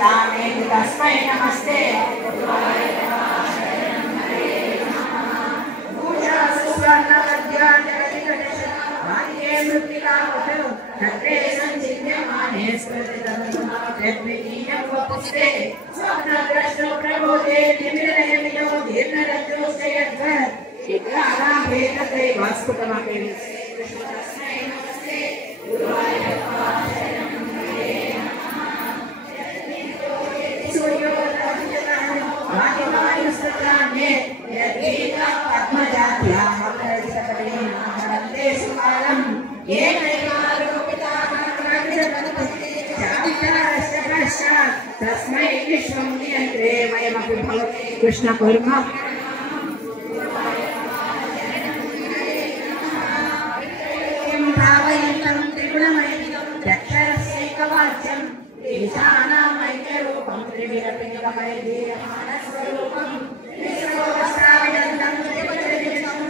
तस्मै नमस्ते तस्मै विश्वं नियन्त्रे वयमपि कृष्ण कुर्मः भावयन्तं त्रिगुणमयं चक्षरस्यैकवाच्यं ईशानामैक्यरूपं त्रिविरपिङ्गमयदेहानस्वरूपं विश्वोपस्थापयन्तं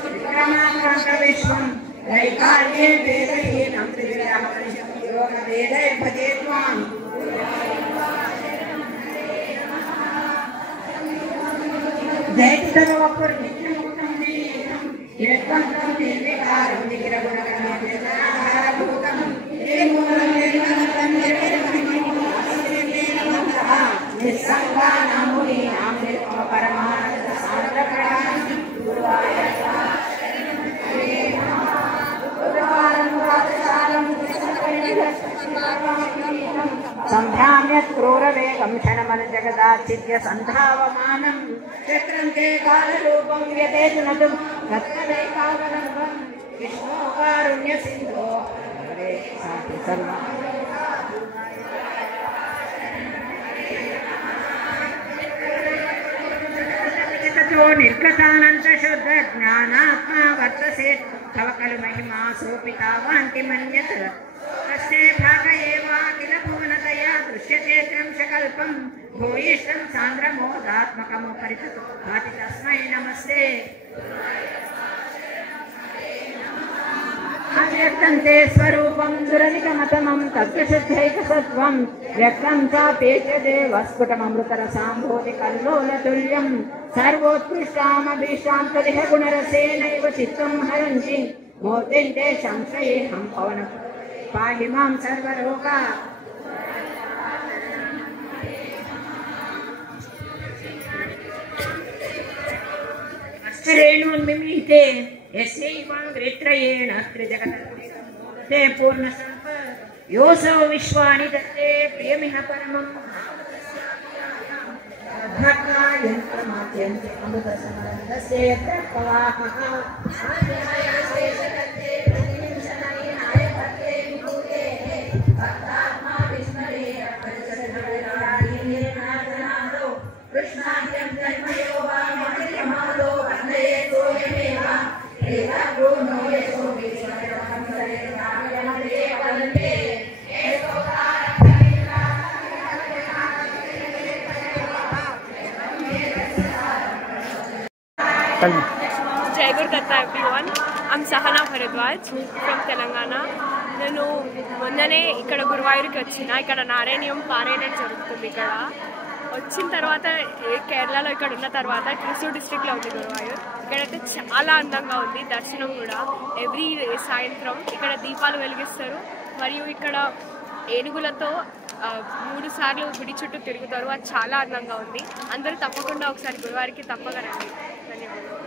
त्रिगुणमाकाशविश्वं त्रैकाल्ये वेदहीनं त्रिविरहपरिषं योगवेदे भजे त्वाम् जयतरवपुर नित्यमुक्तं नियतं यत्तं निर्विकारं निग्रहगुणगणेशनाभूतं निर्मूलं निर्मलं निर्विकारं निस्संगानामुनीनां निर्ममपरमानन्दसान्द्रप्राणं गुरुवाय संभ्राम्य क्रूरवेगं क्षणमनुजगदाचिद्य सन्धावमानं चक्रन्ते कालरूपं व्यतेतुनतुं रत्नदैकावलम्बं विष्णो कारुण्यसिन्धो हरे साधु सर्वं निर्गतानंत शुद्ध ज्ञानात्मा वर्तसे तव खलु महिमा सोपिता वान्ति मन्यत तस्ये भाग एवाखिल भुवनतया दृश्यते त्र्यंशकल्पं भूयिष्ठं सान्द्रमोदात्मकमुपरिततो भाति तस्मै नमस्ते अव्यक्तं ते स्वरूपं दुरधिकमतमं तत्त्वशुद्धैकसत्त्वं व्यक्तं चाप्येष्यते वस्फुटममृतरसाम्भोधिकल्लोलतुल्यं सर्वोत्कृष्टामभीष्टां तदिह गुणरसेनैव चित्तं हरन्ति मूर्तिं ते संशयेऽहं पवन पाहि मां सर्वरोगा अष्टरेणुन्मिमीते यस्यैवाङ्घ्रित्रयेण त्रिजगते पूर्णसम्प योऽसौ विश्वानि दत्ते प्रियमिह परमं भक्तायन्त्रमाद्यन्ते अमृतसमरन्दस्य यत्र प्रवाहः कृष्णाद्यं जन्मयो वा मणिमालो वन्दे सोऽयमेव एतद्गो नो यशो विश्वं सरेणागमते वन्दे Jai Guru Datta everyone. I'm Sahana Bharadwaj from Telangana. నేను మొన్ననే ఇక్కడ గురువాయూరుకి వచ్చిన ఇక్కడ నారాయణీయం పారాయణం జరుగుతుంది. ఇక్కడ వచ్చిన తర్వాత కేరళలో ఇక్కడ ఉన్న తర్వాత త్రిశూర్ డిస్ట్రిక్ట్లో ఉంది గురువాయూర్. ఇక్కడైతే చాలా అందంగా ఉంది. దర్శనం కూడా ఎవ్రీ సాయంత్రం ఇక్కడ దీపాలు వెలిగిస్తారు మరియు ఇక్కడ ఏనుగులతో 3 సార్లు గుడి చుట్టూ తిరుగుతారు. అది చాలా అందంగా ఉంది. అందరూ తప్పకుండా ఒకసారి గురువారికి తప్పక రండి. ధన్యవాదాలు.